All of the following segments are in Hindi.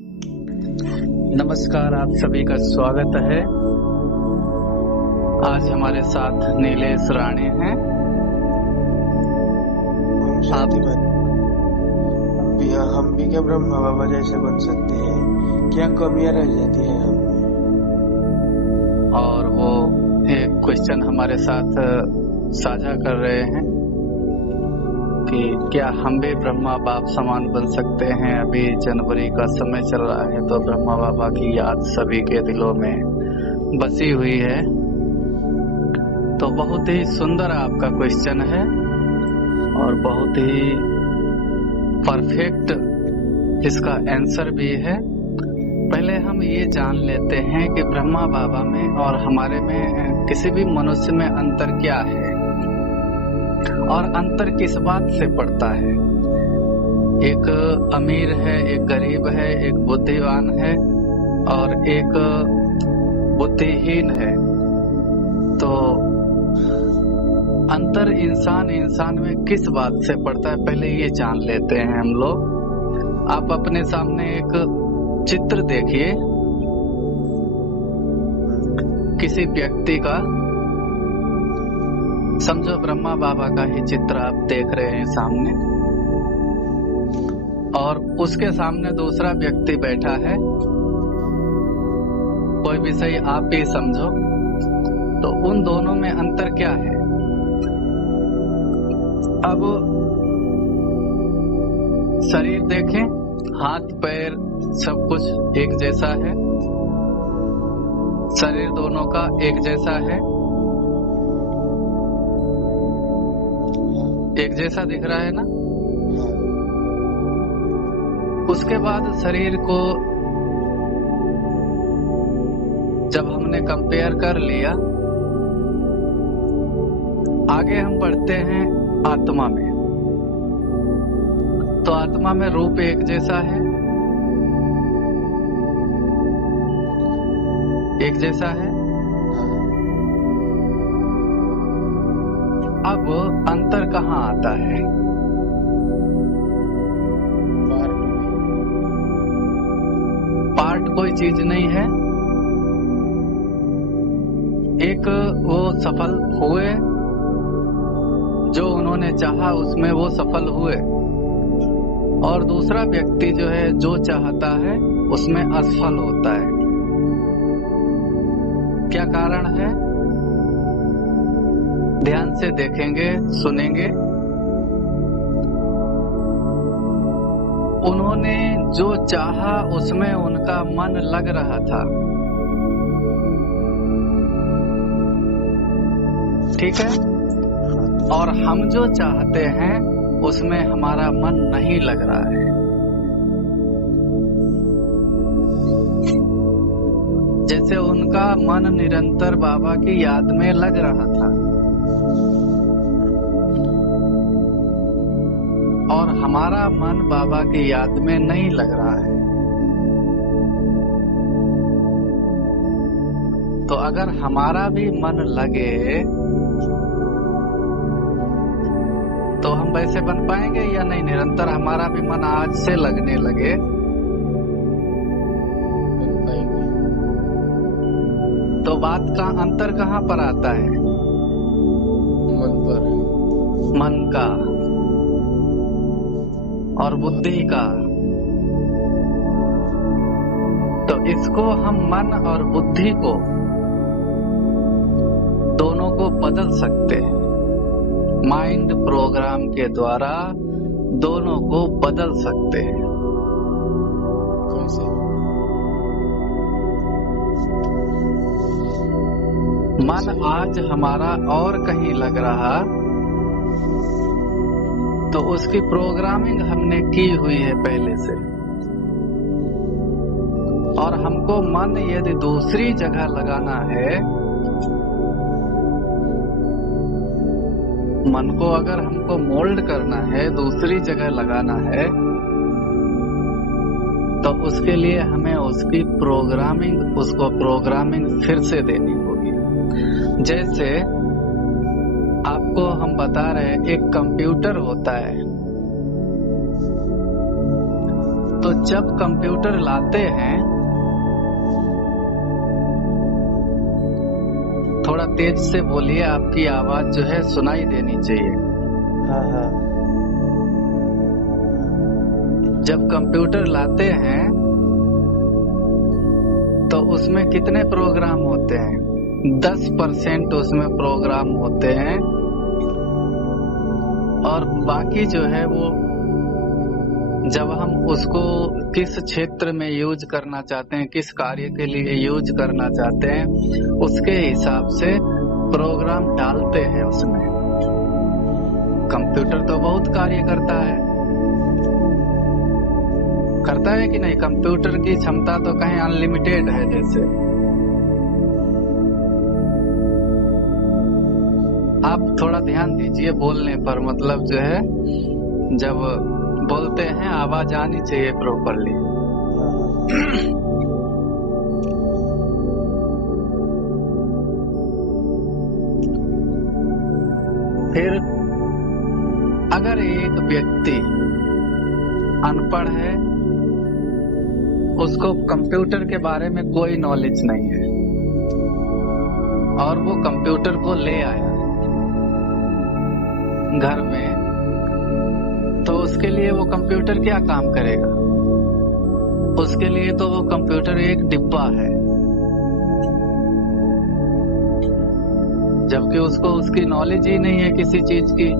नमस्कार, आप सभी का स्वागत है। आज हमारे साथ नीलेश राणे हैं। ओम आप शांति भाई। हम भी क्या ब्रह्मा बाबा जैसे बन सकते हैं? क्या कमियां रह जाती हैं हम में? और वो एक क्वेश्चन हमारे साथ साझा कर रहे हैं कि क्या हम भी ब्रह्मा बाप समान बन सकते हैं। अभी जनवरी का समय चल रहा है तो ब्रह्मा बाबा की याद सभी के दिलों में बसी हुई है। तो बहुत ही सुंदर आपका क्वेश्चन है और बहुत ही परफेक्ट इसका आंसर भी है। पहले हम ये जान लेते हैं कि ब्रह्मा बाबा में और हमारे में किसी भी मनुष्य में अंतर क्या है और अंतर किस बात से पड़ता है। एक अमीर है, एक गरीब है, एक बुद्धिमान है और एक बुद्धिहीन है। तो अंतर इंसान में किस बात से पड़ता है, पहले ये जान लेते हैं हम लोग। आप अपने सामने एक चित्र देखिए किसी व्यक्ति का, समझो ब्रह्मा बाबा का ही चित्र आप देख रहे हैं सामने, और उसके सामने दूसरा व्यक्ति बैठा है। कोई भी सही, आप ही समझो। तो उन दोनों में अंतर क्या है? अब शरीर देखें, हाथ पैर सब कुछ एक जैसा है, शरीर दोनों का एक जैसा है, एक जैसा दिख रहा है ना। उसके बाद शरीर को जब हमने कंपेयर कर लिया, आगे हम बढ़ते हैं आत्मा में। तो आत्मा में रूप एक जैसा है, एक जैसा है। अब अंतर कहाँ आता है? पार्ट कोई चीज नहीं है। एक वो सफल हुए, जो उन्होंने चाहा उसमें वो सफल हुए, और दूसरा व्यक्ति जो है जो चाहता है उसमें असफल होता है। क्या कारण है? ध्यान से देखेंगे, सुनेंगे। उन्होंने जो चाहा उसमें उनका मन लग रहा था, ठीक है। और हम जो चाहते हैं उसमें हमारा मन नहीं लग रहा है। जैसे उनका मन निरंतर बाबा की याद में लग रहा था और हमारा मन बाबा की याद में नहीं लग रहा है। तो अगर हमारा भी मन लगे तो हम वैसे बन पाएंगे या नहीं? निरंतर हमारा भी मन आज से लगने लगे तो बात का अंतर कहाँ पर आता है? मन पर, मन का और बुद्धि का। तो इसको हम मन और बुद्धि को दोनों को बदल सकते हैं। माइंड प्रोग्राम के द्वारा दोनों को बदल सकते हैं। कैसे? मन आज हमारा और कहीं लग रहा तो उसकी प्रोग्रामिंग हमने की हुई है पहले से, और हमको मन यदि दूसरी जगह लगाना है, मन को अगर हमको मोल्ड करना है, दूसरी जगह लगाना है, तो उसके लिए हमें उसकी उसको प्रोग्रामिंग फिर से देनी होगी। जैसे आपको हम बता रहे हैं, एक कंप्यूटर होता है तो तो जब कंप्यूटर लाते हैं, थोड़ा तेज से बोलिए, आपकी आवाज जो है सुनाई देनी चाहिए। हाँ हाँ। जब कंप्यूटर लाते हैं तो उसमें कितने प्रोग्राम होते हैं? 10% उसमें प्रोग्राम होते हैं, और बाकी जो है वो जब हम उसको किस क्षेत्र में यूज करना चाहते हैं, किस कार्य के लिए यूज करना चाहते हैं, उसके हिसाब से प्रोग्राम डालते हैं उसमें। कंप्यूटर तो बहुत कार्य करता है कि नहीं? कंप्यूटर की क्षमता तो कहीं अनलिमिटेड है। जैसे आप थोड़ा ध्यान दीजिए बोलने पर, मतलब जो है जब बोलते हैं आवाज आनी चाहिए प्रॉपरली। फिर अगर एक व्यक्ति अनपढ़ है, उसको कंप्यूटर के बारे में कोई नॉलेज नहीं है, और वो कंप्यूटर को ले आया घर में, तो उसके लिए वो कंप्यूटर क्या काम करेगा? उसके लिए तो वो कंप्यूटर एक डिब्बा है, जबकि उसको उसकी नॉलेज ही नहीं है किसी चीज की।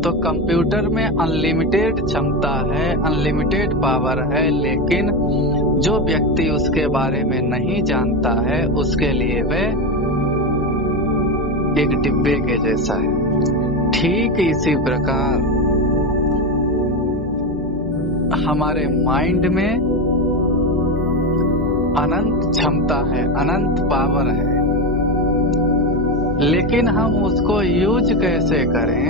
तो कंप्यूटर में अनलिमिटेड क्षमता है, अनलिमिटेड पावर है, लेकिन जो व्यक्ति उसके बारे में नहीं जानता है, उसके लिए वह एक डिब्बे के जैसा है। ठीक इसी प्रकार हमारे माइंड में अनंत क्षमता है, अनंत पावर है, लेकिन हम उसको यूज कैसे करें?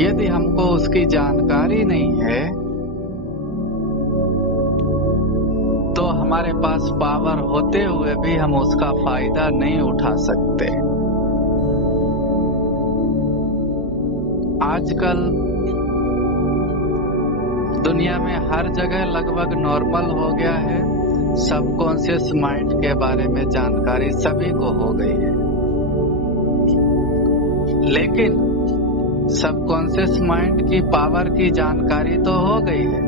यदि हमको उसकी जानकारी नहीं है, तो हमारे पास पावर होते हुए भी हम उसका फायदा नहीं उठा सकते। आजकल दुनिया में हर जगह लगभग नॉर्मल हो गया है, सबकॉन्शियस माइंड के बारे में जानकारी सभी को हो गई है। लेकिन सबकॉन्शियस माइंड की पावर की जानकारी तो हो गई है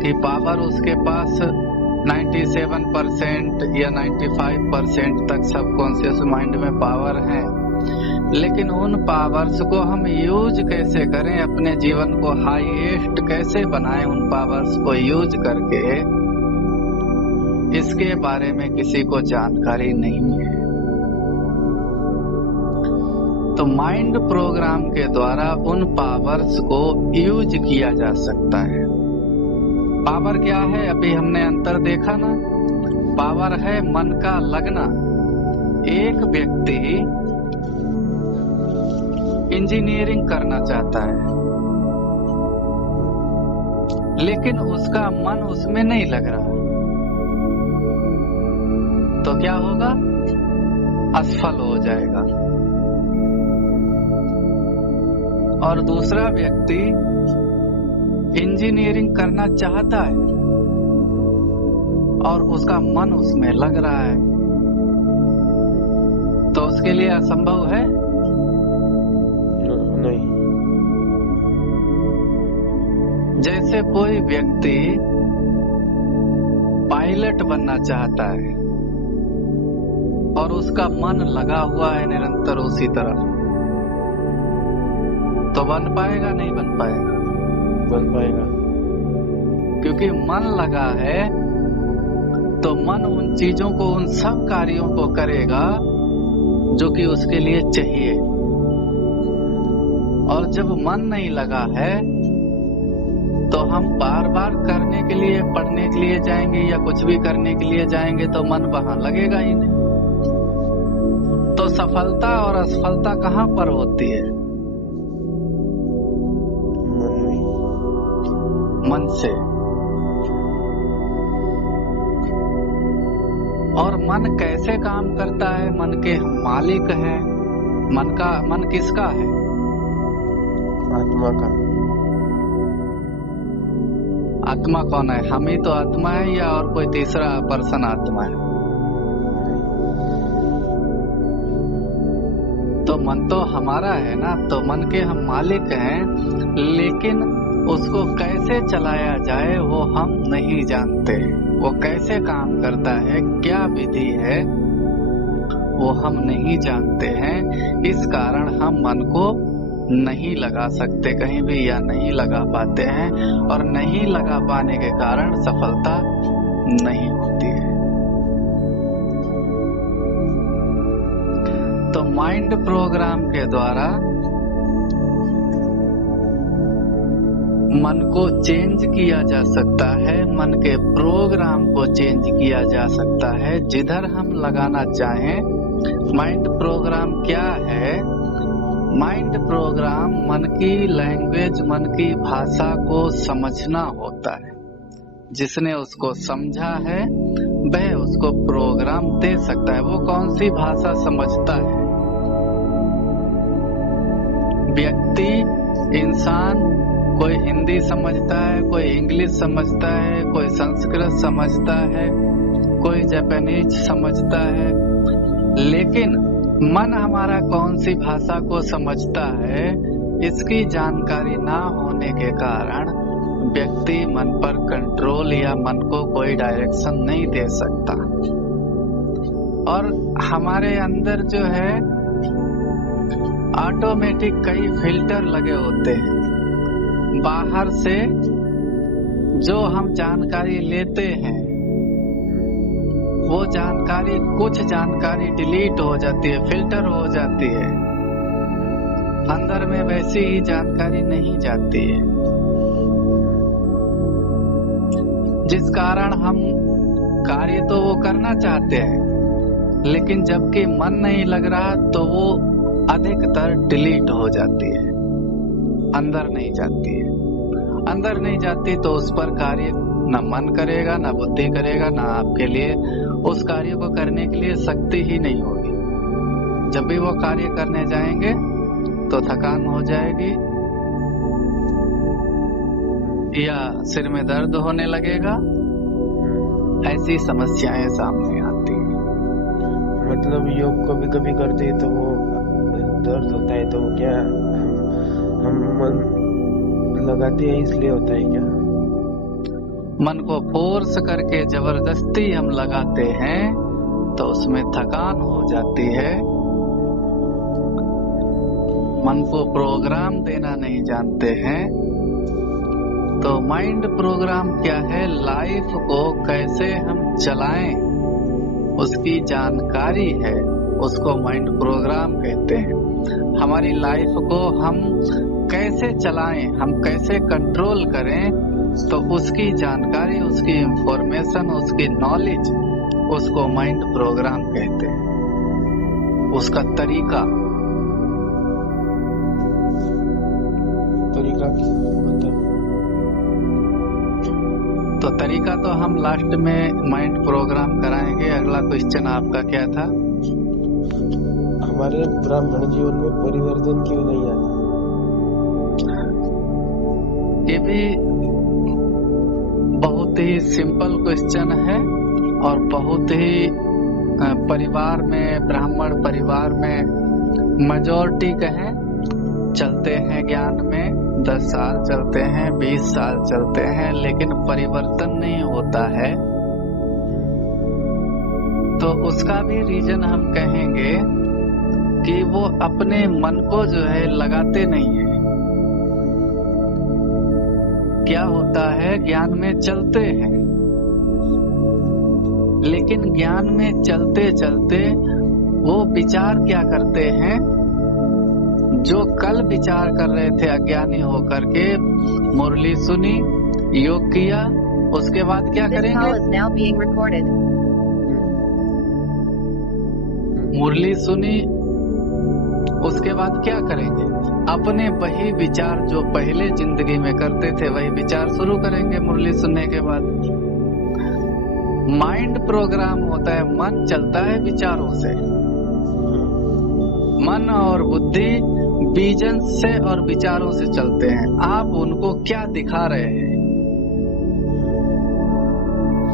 कि पावर उसके पास 97% या 95% तक सबकॉन्शियस माइंड में पावर है, लेकिन उन पावर्स को हम यूज कैसे करें, अपने जीवन को हाईएस्ट कैसे बनाएं उन पावर्स को यूज करके, इसके बारे में किसी को जानकारी नहीं है। तो माइंड प्रोग्राम के द्वारा उन पावर्स को यूज किया जा सकता है। पावर क्या है? अभी हमने अंतर देखा ना। पावर है मन का लगना। एक व्यक्ति इंजीनियरिंग करना चाहता है, लेकिन उसका मन उसमें नहीं लग रहा, तो क्या होगा? असफल हो जाएगा। और दूसरा व्यक्ति इंजीनियरिंग करना चाहता है और उसका मन उसमें लग रहा है, तो उसके लिए असंभव है? नहीं। जैसे कोई व्यक्ति पायलट बनना चाहता है और उसका मन लगा हुआ है निरंतर उसी तरफ, तो बन पाएगा? नहीं बन पाएगा। बन पाएगा, क्योंकि मन लगा है तो मन उन चीजों को, उन सब कार्यों को करेगा जो कि उसके लिए चाहिए। और जब मन नहीं लगा है तो हम बार बार करने के लिए, पढ़ने के लिए जाएंगे या कुछ भी करने के लिए जाएंगे तो मन वहां लगेगा ही नहीं। तो सफलता और असफलता कहाँ पर होती है? मन से। और मन कैसे काम करता है? मन के मालिक है। मन किसका है? आत्मा का। आत्मा कौन है? हम ही तो आत्मा है या और कोई तीसरा पर्सन आत्मा है? तो मन तो हमारा है ना, तो मन के हम मालिक हैं, लेकिन उसको कैसे चलाया जाए वो हम नहीं जानते। वो कैसे काम करता है, क्या विधि है, वो हम नहीं जानते हैं। इस कारण हम मन को नहीं लगा सकते कहीं भी, या नहीं लगा पाते हैं, और नहीं लगा पाने के कारण सफलता नहीं होती है। तो माइंड प्रोग्राम के द्वारा मन को चेंज किया जा सकता है, मन के प्रोग्राम को चेंज किया जा सकता है जिधर हम लगाना चाहें। माइंड प्रोग्राम क्या है? माइंड प्रोग्राम मन की लैंग्वेज, मन की भाषा को समझना होता है। जिसने उसको समझा है वह उसको प्रोग्राम दे सकता है। वो कौन सी भाषा समझता है? व्यक्ति, इंसान, कोई हिंदी समझता है, कोई इंग्लिश समझता है, कोई संस्कृत समझता है, कोई जापानीज समझता है, लेकिन मन हमारा कौन सी भाषा को समझता है, इसकी जानकारी ना होने के कारण व्यक्ति मन पर कंट्रोल या मन को कोई डायरेक्शन नहीं दे सकता। और हमारे अंदर जो है ऑटोमेटिक कई फिल्टर लगे होते हैं। बाहर से जो हम जानकारी लेते हैं वो जानकारी, कुछ जानकारी डिलीट हो जाती है, फिल्टर हो जाती है, अंदर में वैसी ही जानकारी नहीं जाती है, जिस कारण हम कार्य तो वो करना चाहते हैं, लेकिन जबकि मन नहीं लग रहा तो वो अधिकतर डिलीट हो जाती है, अंदर नहीं जाती है। अंदर नहीं जाती तो उस पर कार्य न मन करेगा, न बुद्धि करेगा, न आपके लिए उस कार्य को करने के लिए शक्ति ही नहीं होगी। जब भी वो कार्य करने जाएंगे तो थकान हो जाएगी, या सिर में दर्द होने लगेगा, ऐसी समस्याएं सामने आती हैं। मतलब योग कभी कभी करते हैं तो वो दर्द होता है, तो वो क्या हम मन लगाते हैं इसलिए होता है क्या? मन को फोर्स करके जबरदस्ती हम लगाते हैं तो उसमें थकान हो जाती है। मन को प्रोग्राम देना नहीं जानते हैं। तो माइंड प्रोग्राम क्या है? लाइफ को कैसे हम चलाएं उसकी जानकारी है, उसको माइंड प्रोग्राम कहते हैं। हमारी लाइफ को हम कैसे चलाएं, हम कैसे कंट्रोल करें, तो उसकी जानकारी, उसकी इंफॉर्मेशन, उसकी नॉलेज, उसको माइंड प्रोग्राम कहते हैं। उसका तरीका बताओ। तो तरीका तो हम लास्ट में माइंड प्रोग्राम कराएंगे। अगला क्वेश्चन आपका क्या था? हमारे ब्राह्मण जीवन में परिवर्तन क्यों नहीं आता? ये भी बहुत ही सिंपल क्वेश्चन है, और बहुत ही परिवार में, ब्राह्मण परिवार में मेजॉरिटी कहें चलते हैं ज्ञान में, 10 साल चलते हैं, 20 साल चलते हैं, लेकिन परिवर्तन नहीं होता है। तो उसका भी रीजन हम कहेंगे कि वो अपने मन को जो है लगाते नहीं है। क्या होता है, ज्ञान में चलते हैं, लेकिन ज्ञान में चलते चलते वो विचार क्या करते हैं, जो कल विचार कर रहे थे अज्ञानी होकर के, मुरली सुनी, योग किया, उसके बाद क्या करेंगे? मुरली सुनी, उसके बाद क्या करेंगे? अपने वही विचार जो पहले जिंदगी में करते थे वही विचार शुरू करेंगे मुरली सुनने के बाद। माइंड प्रोग्राम होता है, मन चलता है विचारों से। मन और बुद्धि विजन से और विचारों से चलते हैं। आप उनको क्या दिखा रहे हैं,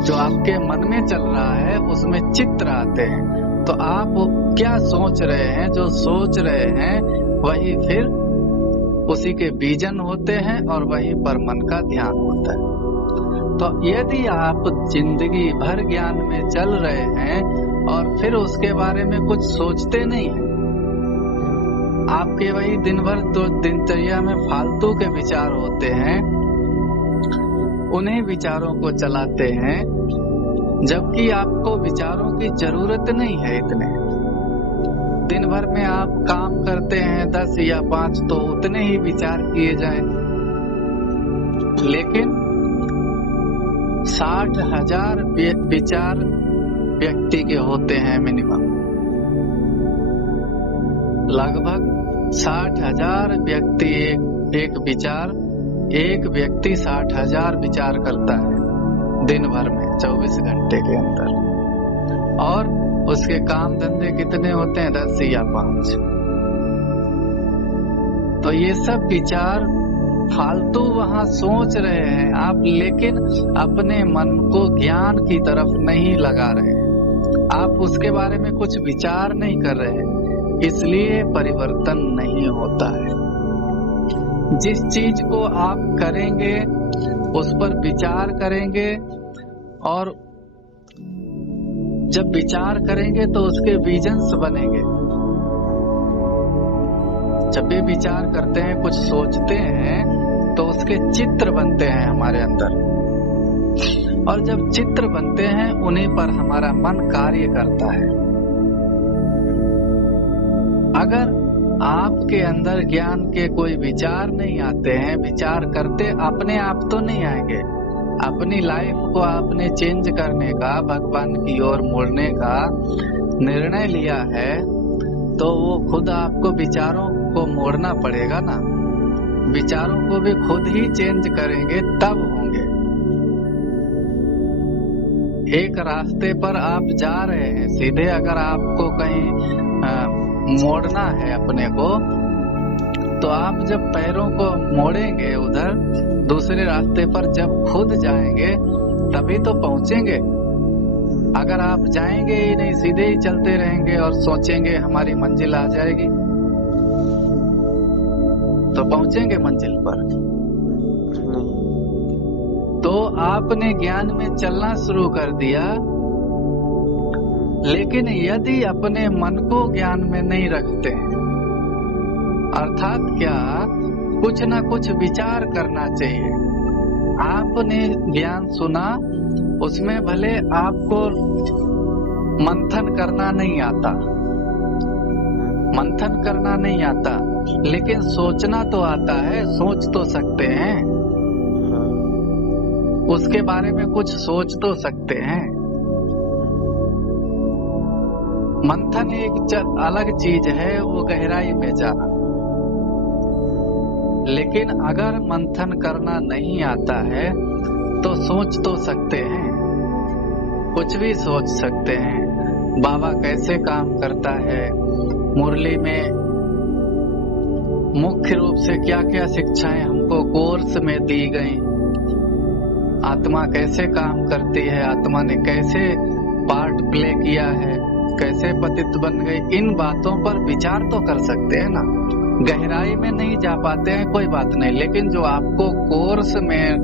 जो आपके मन में चल रहा है उसमें चित्र आते हैं। तो आप क्या सोच रहे हैं, जो सोच रहे हैं वही फिर उसी के बीजन होते हैं और वहीं पर मन का ध्यान होता है। तो यदि आप जिंदगी भर ज्ञान में चल रहे हैं और फिर उसके बारे में कुछ सोचते नहीं हैं, आपके वही दिन भर तो दिनचर्या में फालतू के विचार होते हैं, उन्हीं विचारों को चलाते हैं, जबकि आपको विचारों की जरूरत नहीं है। इतने दिन भर में आप काम करते हैं 10 या 5, तो उतने ही विचार किए जाएं। लेकिन 60,000 विचार व्यक्ति के होते हैं मिनिमम। लगभग 60,000 व्यक्ति एक विचार, एक व्यक्ति 60,000 विचार करता है दिन भर में 24 घंटे के अंदर। और उसके काम धंधे कितने होते हैं? 10 या 5। तो ये सब विचार फालतू वहां सोच रहे हैं आप, लेकिन अपने मन को ज्ञान की तरफ नहीं लगा रहे हैं। आप उसके बारे में कुछ विचार नहीं कर रहे हैं, इसलिए परिवर्तन नहीं होता है। जिस चीज को आप करेंगे उस पर विचार करेंगे, और जब विचार करेंगे तो उसके विजन्स बनेंगे। जब भी विचार करते हैं, कुछ सोचते हैं, तो उसके चित्र बनते हैं हमारे अंदर, और जब चित्र बनते हैं उन्हीं पर हमारा मन कार्य करता है। अगर आपके अंदर ज्ञान के कोई विचार नहीं आते हैं, विचार करते अपने आप तो नहीं आएंगे। अपनी लाइफ को आपने चेंज करने का, भगवान की ओर मोड़ने का निर्णय लिया है, तो वो खुद आपको विचारों को मोड़ना पड़ेगा ना। विचारों को भी खुद ही चेंज करेंगे तब होंगे। एक रास्ते पर आप जा रहे हैं सीधे, अगर आपको कहीं मोड़ना है अपने को, तो आप जब पैरों को मोड़ेंगे उधर दूसरे रास्ते पर, जब खुद जाएंगे तभी तो पहुंचेंगे। अगर आप जाएंगे ही नहीं, सीधे ही चलते रहेंगे और सोचेंगे हमारी मंजिल आ जाएगी, तो पहुंचेंगे मंजिल पर? तो आपने ज्ञान में चलना शुरू कर दिया, लेकिन यदि अपने मन को ज्ञान में नहीं रखते हैं, अर्थात क्या, कुछ ना कुछ विचार करना चाहिए। आपने ज्ञान सुना, उसमें भले आपको मंथन करना नहीं आता, मंथन करना नहीं आता, लेकिन सोचना तो आता है, सोच तो सकते हैं, उसके बारे में कुछ सोच तो सकते हैं। मंथन एक अलग चीज है, वो गहराई में जाना। लेकिन अगर मंथन करना नहीं आता है तो सोच तो सकते हैं, कुछ भी सोच सकते हैं। बाबा कैसे काम करता है, मुरली में मुख्य रूप से क्या क्या शिक्षाएं हमको कोर्स में दी गई, आत्मा कैसे काम करती है, आत्मा ने कैसे पार्ट प्ले किया है, कैसे पतित बन गई, इन बातों पर विचार तो कर सकते हैं ना। गहराई में नहीं जा पाते हैं, कोई बात नहीं, लेकिन जो आपको कोर्स में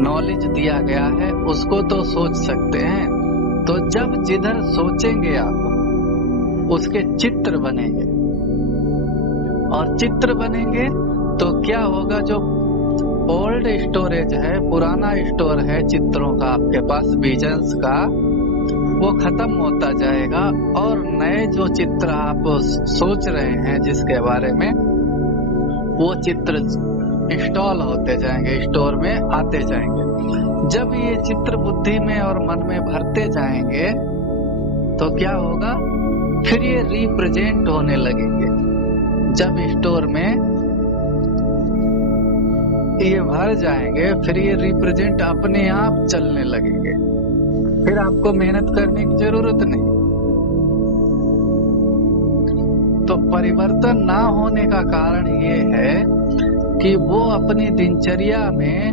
नॉलेज दिया गया है उसको तो सोच सकते हैं। तो जब जिधर सोचेंगे आप, उसके चित्र बनेंगे, और चित्र बनेंगे तो क्या होगा, जो ओल्ड स्टोरेज है, पुराना स्टोर है चित्रों का आपके पास, विजन्स का, वो खत्म होता जाएगा, और नए जो चित्र आप सोच रहे हैं जिसके बारे में, वो चित्र इंस्टॉल होते जाएंगे, स्टोर में आते जाएंगे। जब ये चित्र बुद्धि में और मन में भरते जाएंगे तो क्या होगा, फिर ये रिप्रेजेंट होने लगेंगे। जब स्टोर में ये भर जाएंगे, फिर ये रिप्रेजेंट अपने आप चलने लगेंगे, फिर आपको मेहनत करने की जरूरत नहीं। तो परिवर्तन ना होने का कारण ये है कि वो अपनी दिनचर्या में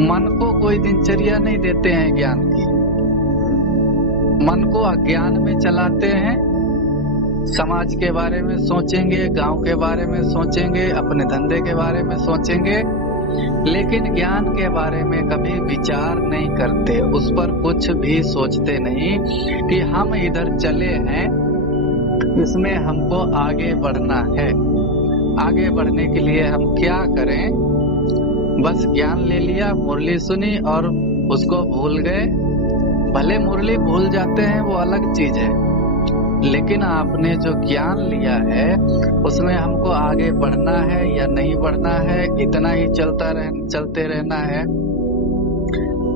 मन को कोई दिनचर्या नहीं देते हैं ज्ञान की। मन को अज्ञान में चलाते हैं। समाज के बारे में सोचेंगे, गांव के बारे में सोचेंगे, अपने धंधे के बारे में सोचेंगे, लेकिन ज्ञान के बारे में कभी विचार नहीं करते, उस पर कुछ भी सोचते नहीं कि हम इधर चले हैं, इसमें हमको आगे बढ़ना है। आगे बढ़ने के लिए हम क्या करें? बस ज्ञान ले लिया, मुरली सुनी और उसको भूल गए। भले मुरली भूल जाते हैं, वो अलग चीज है, लेकिन आपने जो ज्ञान लिया है उसमें हमको आगे बढ़ना है या नहीं बढ़ना है, इतना ही चलते रहना है,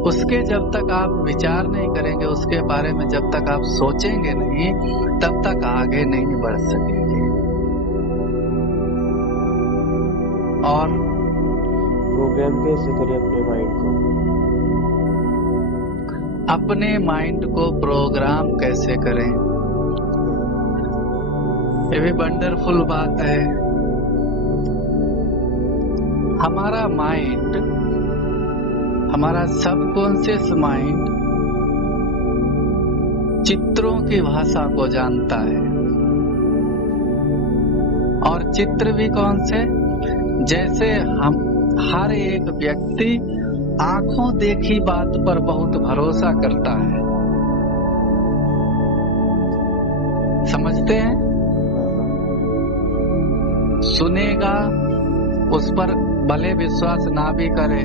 उसके जब तक आप विचार नहीं करेंगे, उसके बारे में जब तक आप सोचेंगे नहीं, तब तक आगे नहीं बढ़ सकेंगे। और प्रोग्राम कैसे करें अपने माइंड को? अपने माइंड को प्रोग्राम कैसे करें? ये भी वंडरफुल बात है। हमारा माइंड, हमारा सबकॉन्शियस माइंड चित्रों की भाषा को जानता है। और चित्र भी कौन से? जैसे हम हर एक व्यक्ति आंखों देखी बात पर बहुत भरोसा करता है, समझते हैं? सुनेगा, उस पर भले विश्वास ना भी करे,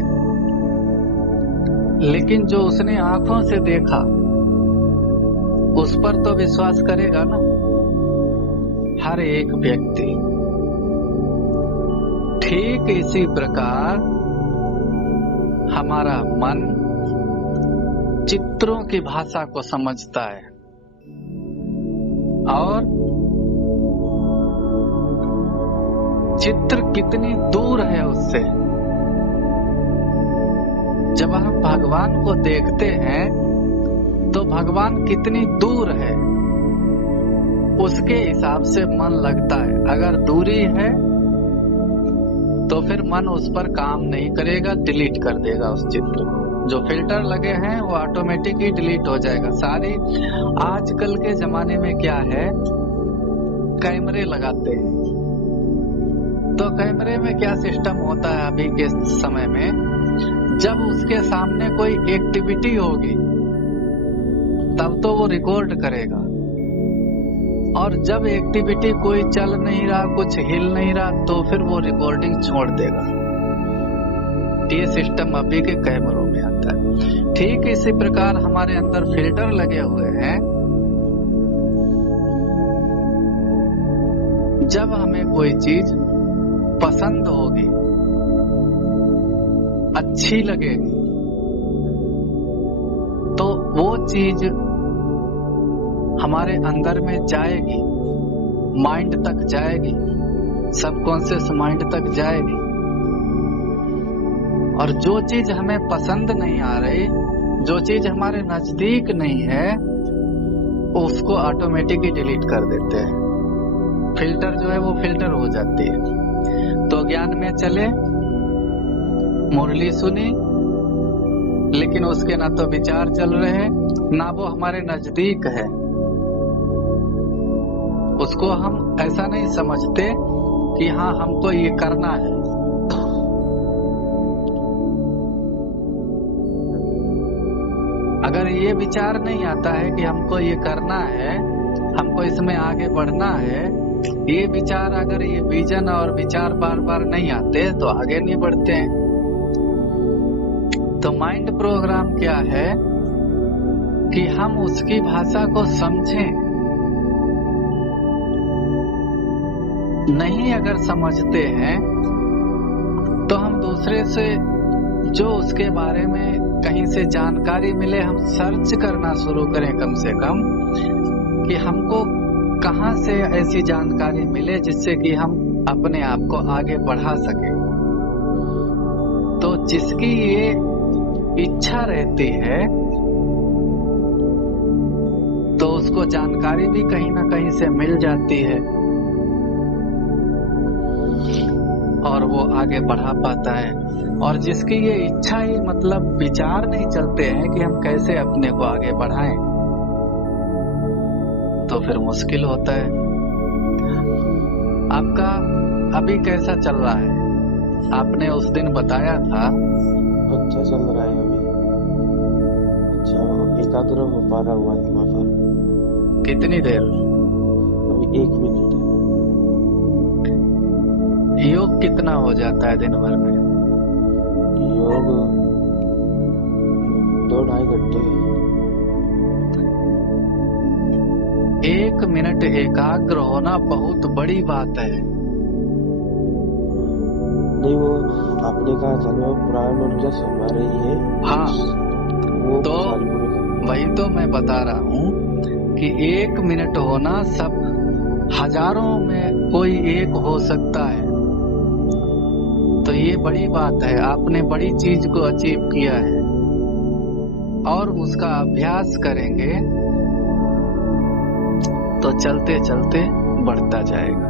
लेकिन जो उसने आंखों से देखा उस पर तो विश्वास करेगा ना, हर एक व्यक्ति। ठीक इसी प्रकार हमारा मन चित्रों की भाषा को समझता है। और चित्र कितनी दूर है उससे। जब हम भगवान को देखते हैं तो भगवान कितनी दूर है, उसके हिसाब से मन लगता है। अगर दूरी है तो फिर मन उस पर काम नहीं करेगा, डिलीट कर देगा उस चित्र को। जो फिल्टर लगे हैं वो ऑटोमेटिक ही डिलीट हो जाएगा। सारी आजकल के जमाने में क्या है, कैमरे लगाते हैं, तो कैमरे में क्या सिस्टम होता है अभी के समय में, जब उसके सामने कोई एक्टिविटी होगी तब तो वो रिकॉर्ड करेगा, और जब एक्टिविटी कोई चल नहीं रहा, कुछ हिल नहीं रहा, तो फिर वो रिकॉर्डिंग छोड़ देगा। ये सिस्टम अभी के कैमरों में आता है। ठीक इसी प्रकार हमारे अंदर फिल्टर लगे हुए हैं। जब हमें कोई चीज पसंद होगी, अच्छी लगेगी, तो वो चीज हमारे अंदर में जाएगी, माइंड तक जाएगी, सबकॉन्शियस माइंड तक जाएगी। और जो चीज हमें पसंद नहीं आ रही, जो चीज हमारे नजदीक नहीं है, उसको ऑटोमेटिक ही डिलीट कर देते हैं। फिल्टर जो है वो फिल्टर हो जाती है। तो ज्ञान में चले, मुरली सुनी, लेकिन उसके ना तो विचार चल रहे, ना वो हमारे नजदीक है। उसको हम ऐसा नहीं समझते कि हाँ हमको ये करना है। अगर ये विचार नहीं आता है कि हमको ये करना है, हमको इसमें आगे बढ़ना है, ये विचार, अगर ये विजन और विचार बार बार नहीं आते तो आगे नहीं बढ़ते हैं। तो माइंड प्रोग्राम क्या है कि हम उसकी भाषा को समझें। नहीं अगर समझते हैं तो हम दूसरे से जो उसके बारे में कहीं से जानकारी मिले, हम सर्च करना शुरू करें कम से कम, कि हमको कहाँ से ऐसी जानकारी मिले जिससे कि हम अपने आप को आगे बढ़ा सके। तो जिसकी ये इच्छा रहती है तो उसको जानकारी भी कहीं ना कहीं से मिल जाती है और वो आगे बढ़ा पाता है। और जिसकी ये इच्छा ही, मतलब विचार नहीं चलते हैं कि हम कैसे अपने को आगे बढ़ाएं, तो फिर मुश्किल होता है। आपका अभी कैसा चल रहा है? आपने उस दिन बताया था। अच्छा चल रहा है अभी। अच्छा एकाग्र हो पा रहा हूँ आत्मा पर। कितनी देर? अभी 1 मिनट। योग कितना हो जाता है दिन भर में? योग 2-2.5 घंटे। 1 मिनट एकाग्र होना बहुत बड़ी बात है। नहीं, वो आपने कहा था ना प्राण ऊर्जा संभाल रही है। हाँ, वो तो सारी वही तो मैं बता रहा हूँ कि 1 मिनट होना सब हजारों में कोई एक हो सकता है। तो ये बड़ी बात है, आपने बड़ी चीज को अचीव किया है और उसका अभ्यास करेंगे तो चलते चलते बढ़ता जाएगा।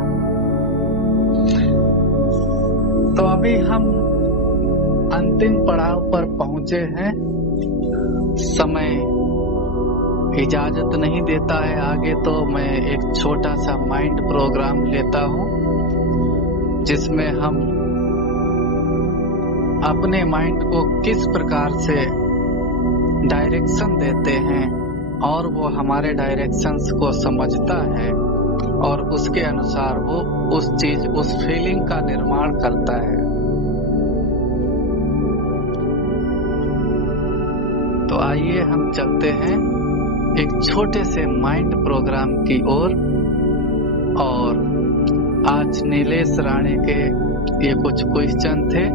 तो अभी हम अंतिम पड़ाव पर पहुंचे हैं। समय इजाजत नहीं देता है आगे, तो मैं एक छोटा सा माइंड प्रोग्राम लेता हूं जिसमें हम अपने माइंड को किस प्रकार से डायरेक्शन देते हैं और वो हमारे डायरेक्शंस को समझता है और उसके अनुसार वो उस फीलिंग का निर्माण करता है। तो आइए हम चलते हैं एक छोटे से माइंड प्रोग्राम की ओर। और आज नीलेश राणे के ये कुछ क्वेश्चन थे।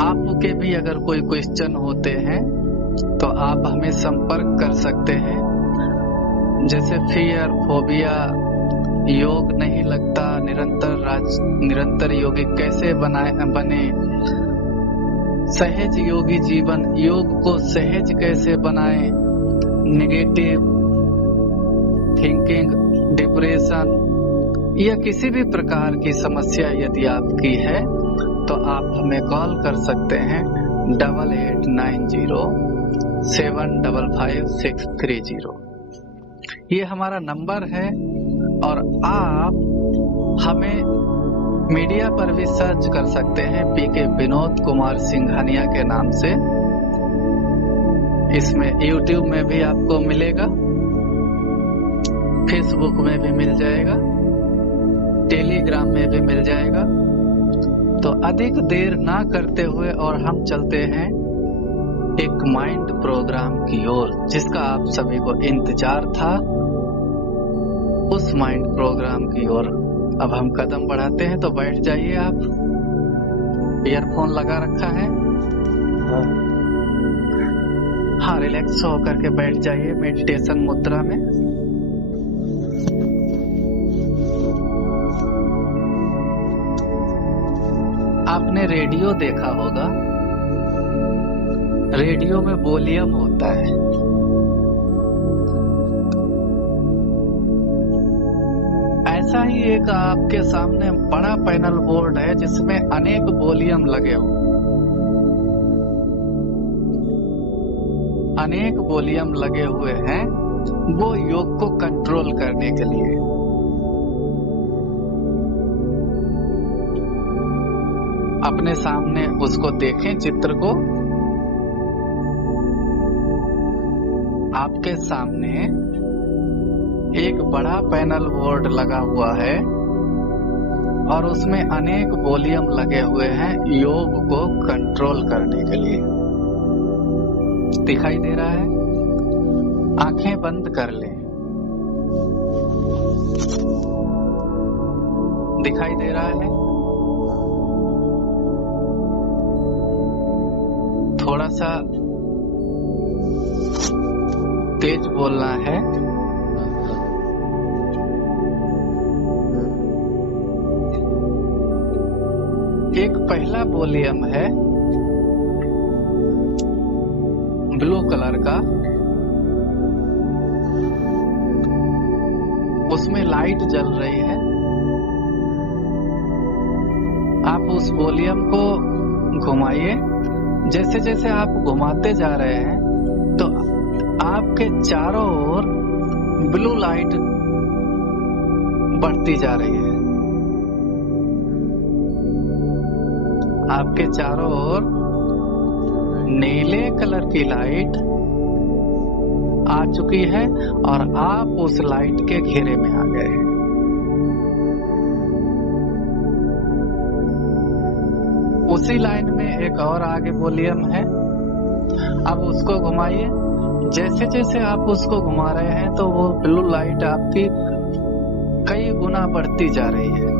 आपके भी अगर कोई क्वेश्चन होते हैं तो आप हमें संपर्क कर सकते हैं। जैसे फियर, फोबिया, योग नहीं लगता, निरंतर योगी कैसे बने, सहज योगी जीवन, योग को सहज कैसे बनाएं, नेगेटिव थिंकिंग, डिप्रेशन या किसी भी प्रकार की समस्या यदि आपकी है तो आप हमें कॉल कर सकते हैं 8890755630। ये हमारा नंबर है। और आप हमें मीडिया पर भी सर्च कर सकते हैं पीके विनोद कुमार सिंघानिया के नाम से। इसमें यूट्यूब में भी आपको मिलेगा, फेसबुक में भी मिल जाएगा, टेलीग्राम में भी मिल जाएगा। तो अधिक देर ना करते हुए और हम चलते हैं एक माइंड प्रोग्राम की ओर जिसका आप सभी को इंतजार था। उस माइंड प्रोग्राम की ओर अब हम कदम बढ़ाते हैं। तो बैठ जाइए। आप ईयरफोन लगा रखा है? हाँ, रिलैक्स होकर के बैठ जाइए मेडिटेशन मुद्रा में। आपने रेडियो देखा होगा, रेडियो में वॉल्यूम होता है। ऐसा ही एक आपके सामने बड़ा पैनल बोर्ड है जिसमें अनेक वॉल्यूम लगे हुए, अनेक वॉल्यूम लगे हुए हैं वो योग को कंट्रोल करने के लिए। अपने सामने उसको देखें, चित्र को। आपके सामने एक बड़ा पैनल बोर्ड लगा हुआ है और उसमें अनेक वॉल्यूम लगे हुए हैं योग को कंट्रोल करने के लिए। दिखाई दे रहा है? आंखें बंद कर लें। दिखाई दे रहा है? थोड़ा सा तेज बोलना है। एक पहला वॉल्यूम है ब्लू कलर का, उसमें लाइट जल रही है। आप उस वॉल्यूम को घुमाइए। जैसे जैसे आप घुमाते जा रहे हैं तो आपके चारों ओर ब्लू लाइट बढ़ती जा रही है। आपके चारों ओर नीले कलर की लाइट आ चुकी है और आप उस लाइट के घेरे में आ गए हैं। उसी लाइन में एक और आगे वॉल्यूम है, अब उसको घुमाइए। जैसे जैसे आप उसको घुमा रहे हैं तो वो ब्लू लाइट आपकी कई गुना बढ़ती जा रही है।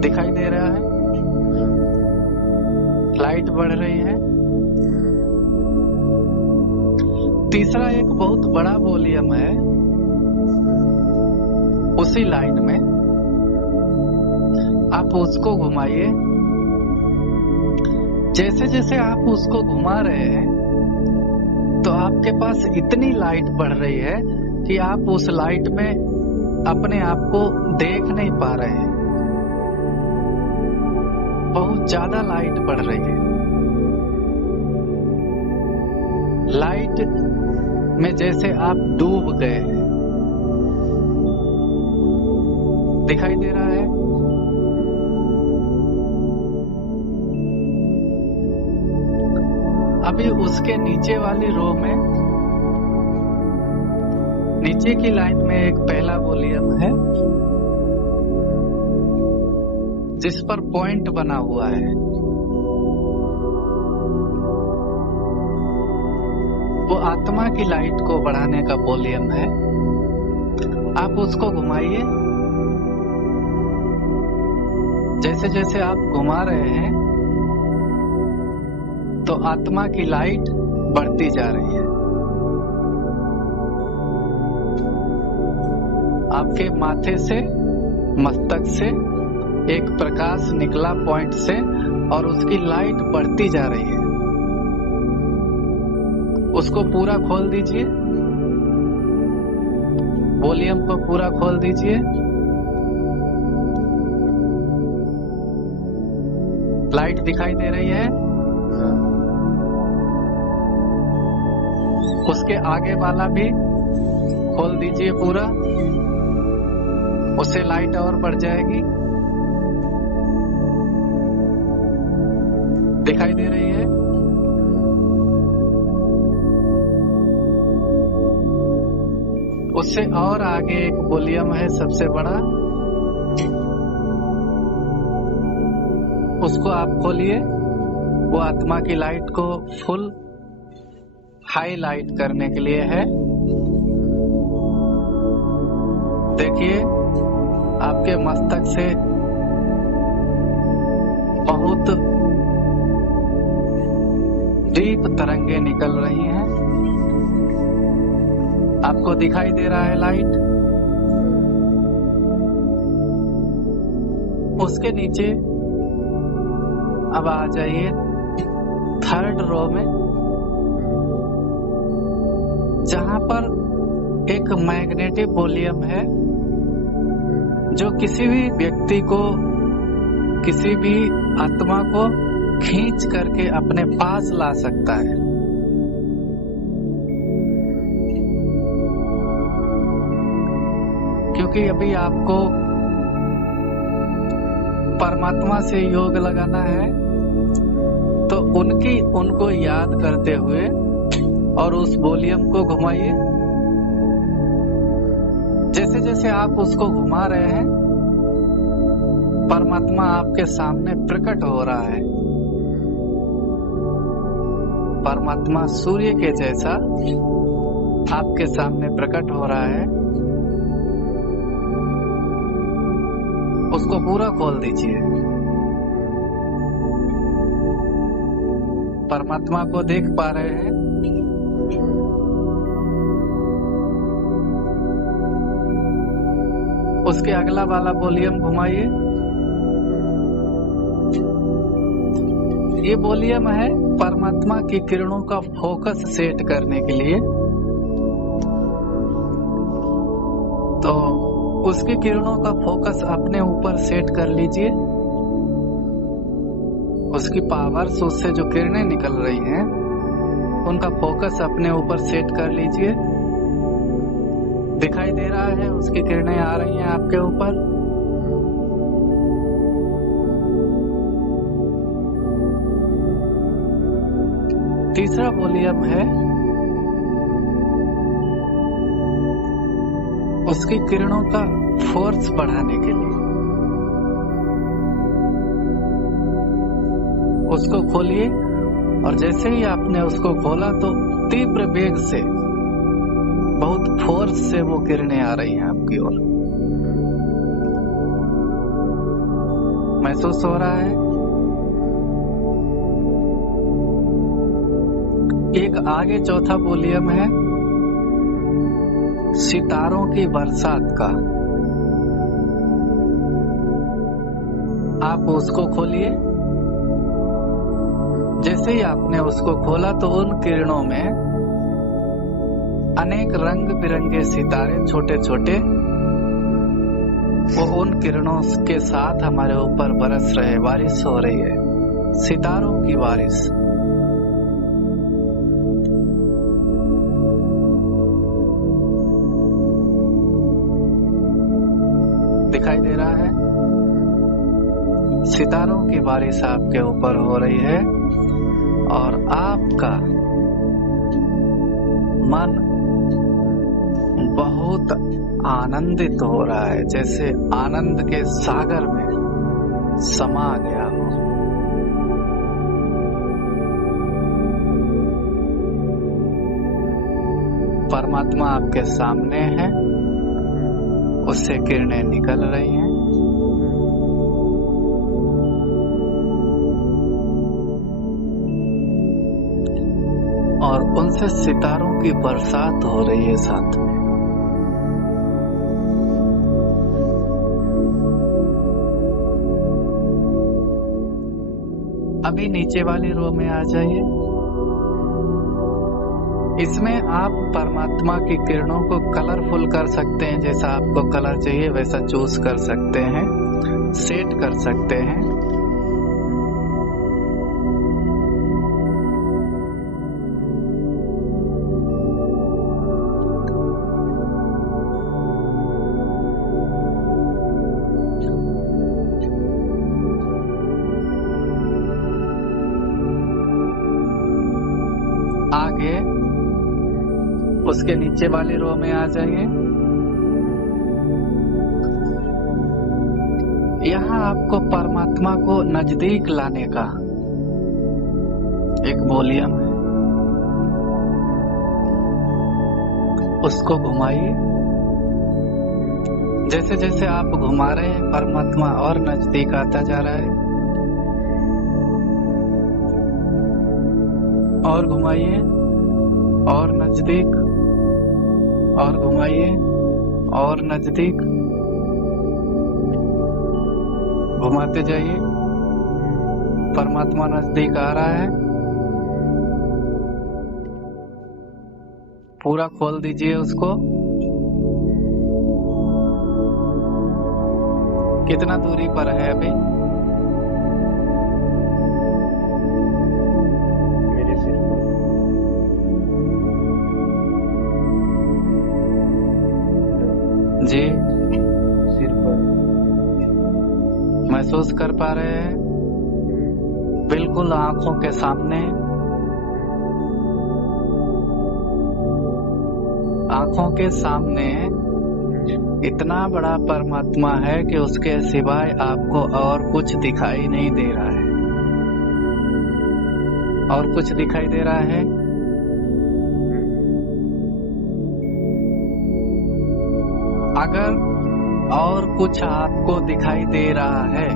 दिखाई दे रहा है, लाइट बढ़ रही है। तीसरा एक बहुत बड़ा वॉल्यूम है उसी लाइन में, आप उसको घुमाइए। जैसे जैसे आप उसको घुमा रहे हैं तो आपके पास इतनी लाइट बढ़ रही है कि आप उस लाइट में अपने आप को देख नहीं पा रहे हैं। बहुत ज्यादा लाइट बढ़ रही है। लाइट में जैसे आप डूब गए हैं। दिखाई दे रहा है? अभी उसके नीचे वाली रो में, नीचे की लाइन में एक पहला वॉल्यूम है जिस पर पॉइंट बना हुआ है। वो आत्मा की लाइट को बढ़ाने का वॉल्यूम है। आप उसको घुमाइए। जैसे जैसे आप घुमा रहे हैं तो आत्मा की लाइट बढ़ती जा रही है। आपके माथे से, मस्तक से एक प्रकाश निकला पॉइंट से और उसकी लाइट बढ़ती जा रही है। उसको पूरा खोल दीजिए, वॉल्यूम को पूरा खोल दीजिए। लाइट दिखाई दे रही है? उसके आगे वाला भी खोल दीजिए पूरा, उससे लाइट और बढ़ जाएगी। दिखाई दे रही है? उससे और आगे एक वॉल्यूम है सबसे बड़ा, उसको आप खोलिए। वो आत्मा की लाइट को फुल हाईलाइट करने के लिए है। देखिए, आपके मस्तक से बहुत डीप तरंगे निकल रही हैं। आपको दिखाई दे रहा है लाइट? उसके नीचे अब आ जाइए थर्ड रो में, जहां पर एक मैग्नेटिक वॉल्यूम है जो किसी भी व्यक्ति को, किसी भी आत्मा को खींच करके अपने पास ला सकता है। क्योंकि अभी आपको परमात्मा से योग लगाना है, तो उनको याद करते हुए और उस वॉल्यूम को घुमाइए। जैसे जैसे आप उसको घुमा रहे हैं, परमात्मा आपके सामने प्रकट हो रहा है। परमात्मा सूर्य के जैसा आपके सामने प्रकट हो रहा है। उसको पूरा खोल दीजिए। परमात्मा को देख पा रहे हैं? उसके अगला वाला वॉल्यूम घुमाइए। ये वॉल्यूम है परमात्मा की किरणों का फोकस सेट करने के लिए। तो उसकी किरणों का फोकस अपने ऊपर सेट कर लीजिए। उसकी पावर्स, उससे जो किरणें निकल रही हैं उनका फोकस अपने ऊपर सेट कर लीजिए। दिखाई दे रहा है उसकी किरणें आ रही हैं आपके ऊपर। तीसरा वॉल्यूम है उसकी किरणों का फोर्स बढ़ाने के लिए। उसको खोलिए और जैसे ही आपने उसको खोला तो तीव्र वेग से, बहुत फोर्स से वो किरणें आ रही हैं आपकी ओर। महसूस हो रहा है? एक आगे चौथा वॉल्यूम है सितारों की बरसात का। आप उसको खोलिए। जैसे ही आपने उसको खोला तो उन किरणों में अनेक रंग बिरंगे सितारे छोटे छोटे वो उन किरणों के साथ हमारे ऊपर बरस रहे, बारिश हो रही है, सितारों की बारिश। दिखाई दे रहा है? सितारों की बारिश आपके ऊपर हो रही है और आपका मन बहुत आनंदित हो रहा है, जैसे आनंद के सागर में समा गया हो। परमात्मा आपके सामने है, उससे किरणें निकल रही हैं। और उनसे सितारों की बरसात हो रही है साथ में। अभी नीचे वाली रो में आ जाइए। इसमें आप परमात्मा की किरणों को कलरफुल कर सकते हैं, जैसा आपको कलर चाहिए वैसा चूज कर सकते हैं, सेट कर सकते हैं। आगे उसके नीचे वाली रो में आ जाइए। यहाँ आपको परमात्मा को नजदीक लाने का एक वॉल्यूम है, उसको घुमाइए। जैसे जैसे आप घुमा रहे हैं परमात्मा और नजदीक आता जा रहा है। और घुमाइए, और नजदीक, और घुमाइए, और नजदीक, घुमाते जाइए। परमात्मा नजदीक आ रहा है। पूरा खोल दीजिए उसको। कितना दूरी पर है अभी? मेरे सिर पर। जी, सिर पर। महसूस कर पा रहे हैं? बिल्कुल आंखों के सामने। आंखों के सामने इतना बड़ा परमात्मा है कि उसके सिवाय आपको और कुछ दिखाई नहीं दे रहा है। और कुछ दिखाई दे रहा है? अगर और कुछ आपको दिखाई दे रहा है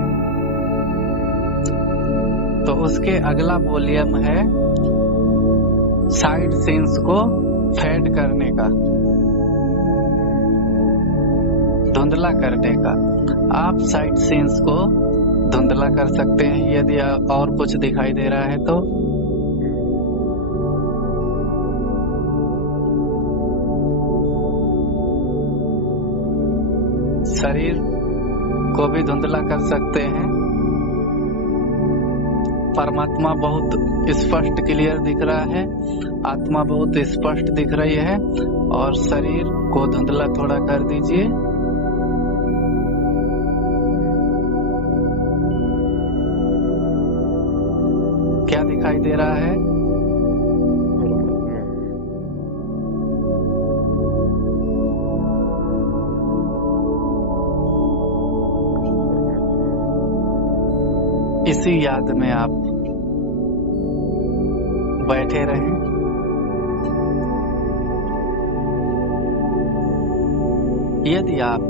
तो उसके अगला वॉल्यूम है साइड सीन्स को फेड करने का, धुंधला करने का। आप साइड सीन्स को धुंधला कर सकते हैं यदि और कुछ दिखाई दे रहा है तो। शरीर को भी धुंधला कर सकते हैं। परमात्मा बहुत स्पष्ट क्लियर दिख रहा है, आत्मा बहुत स्पष्ट दिख रही है, और शरीर को धुंधला थोड़ा कर दीजिए। क्या दिखाई दे रहा है? इसी याद में आप बैठे रहें। यदि आप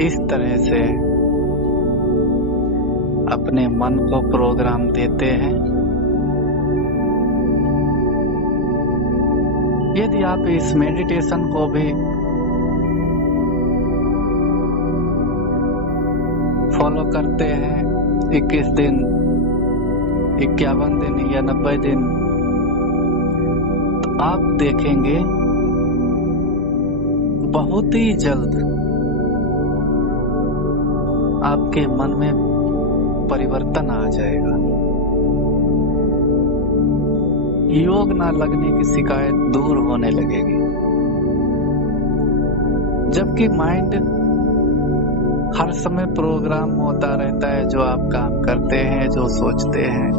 इस तरह से अपने मन को प्रोग्राम देते हैं, यदि आप इस मेडिटेशन को भी फॉलो करते हैं 21 दिन, 51 दिन या 90 दिन, तो आप देखेंगे बहुत ही जल्द आपके मन में परिवर्तन आ जाएगा। योग ना लगने की शिकायत दूर होने लगेगी, जबकि माइंड हर समय प्रोग्राम होता रहता है। जो आप काम करते हैं, जो सोचते हैं,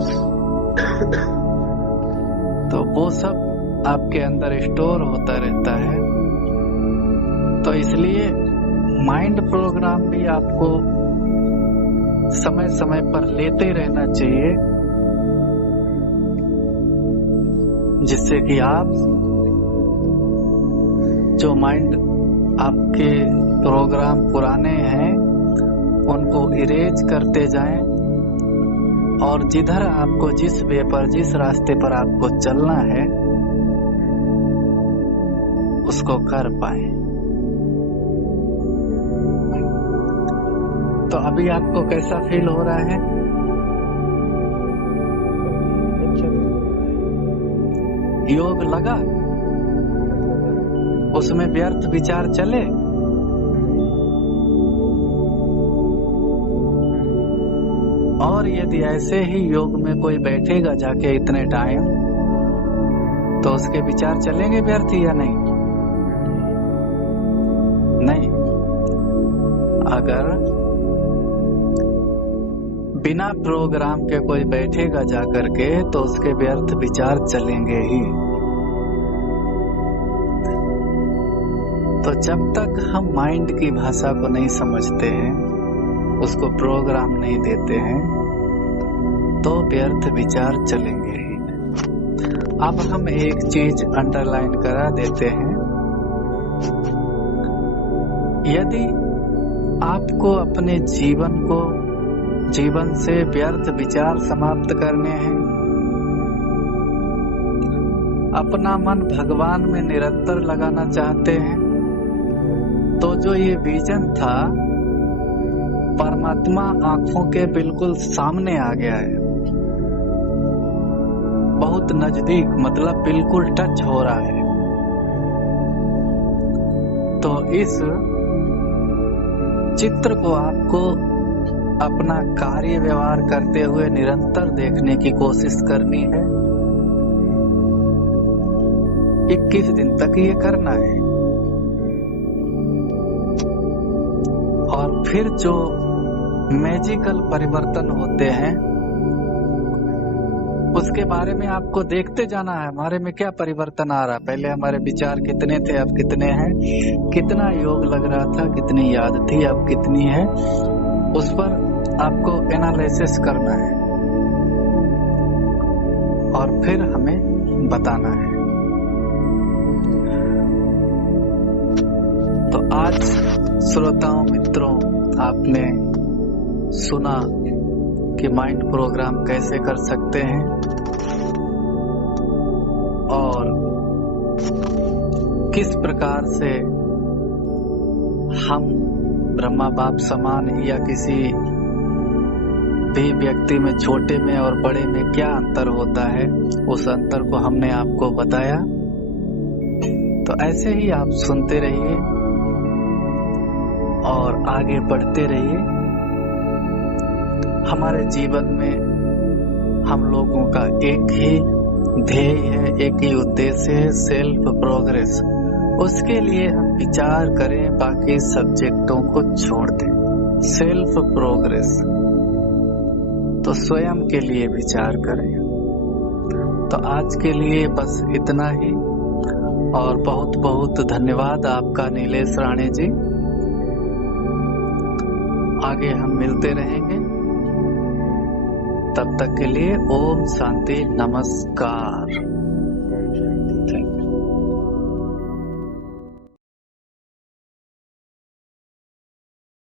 तो वो सब आपके अंदर स्टोर होता रहता है। तो इसलिए माइंड प्रोग्राम भी आपको समय समय पर लेते रहना चाहिए, जिससे कि आप जो माइंड आपके प्रोग्राम पुराने हैं उनको इरेज करते जाएं, और जिधर आपको जिस वे पर, जिस रास्ते पर आपको चलना है उसको कर पाए। तो अभी आपको कैसा फील हो रहा है? योग लगा? उसमें व्यर्थ विचार चले? और यदि ऐसे ही योग में कोई बैठेगा जाके इतने टाइम, तो उसके विचार चलेंगे व्यर्थ या नहीं? नहीं। अगर बिना प्रोग्राम के कोई बैठेगा जाकर के, तो उसके व्यर्थ विचार चलेंगे ही। तो जब तक हम माइंड की भाषा को नहीं समझते हैं, उसको प्रोग्राम नहीं देते हैं, तो व्यर्थ विचार चलेंगे ही। अब हम एक चीज अंडरलाइन करा देते हैं। यदि आपको अपने जीवन से व्यर्थ विचार समाप्त करने हैं, अपना मन भगवान में निरंतर लगाना चाहते हैं, तो जो ये विजन था परमात्मा आंखों के बिल्कुल सामने आ गया है, बहुत नजदीक, मतलब बिल्कुल टच हो रहा है। तो इस चित्र को आपको अपना कार्य व्यवहार करते हुए निरंतर देखने की कोशिश करनी है। 21 दिन तक ये करना है, और फिर जो मैजिकल परिवर्तन होते हैं उसके बारे में आपको देखते जाना है। हमारे में क्या परिवर्तन आ रहा है? पहले हमारे विचार कितने थे, अब कितने हैं? कितना योग लग रहा था, कितनी याद थी, अब कितनी है? उस पर आपको एनालिसिस करना है और फिर हमें बताना है। तो आज श्रोताओं मित्रों, आपने सुना कि माइंड प्रोग्राम कैसे कर सकते हैं, और किस प्रकार से हम ब्रह्मा बाप समान, या किसी भी व्यक्ति में छोटे में और बड़े में क्या अंतर होता है, उस अंतर को हमने आपको बताया। तो ऐसे ही आप सुनते रहिए और आगे बढ़ते रहिए। हमारे जीवन में हम लोगों का एक ही ध्येय है, एक ही उद्देश्य है, सेल्फ प्रोग्रेस। उसके लिए हम विचार करें, बाकी सब्जेक्टों को छोड़ दें। सेल्फ प्रोग्रेस तो स्वयं के लिए विचार करें। तो आज के लिए बस इतना ही, और बहुत बहुत धन्यवाद आपका नीलेश राणे जी। आगे हम मिलते रहेंगे, तब तक के लिए ओम शांति, नमस्कार।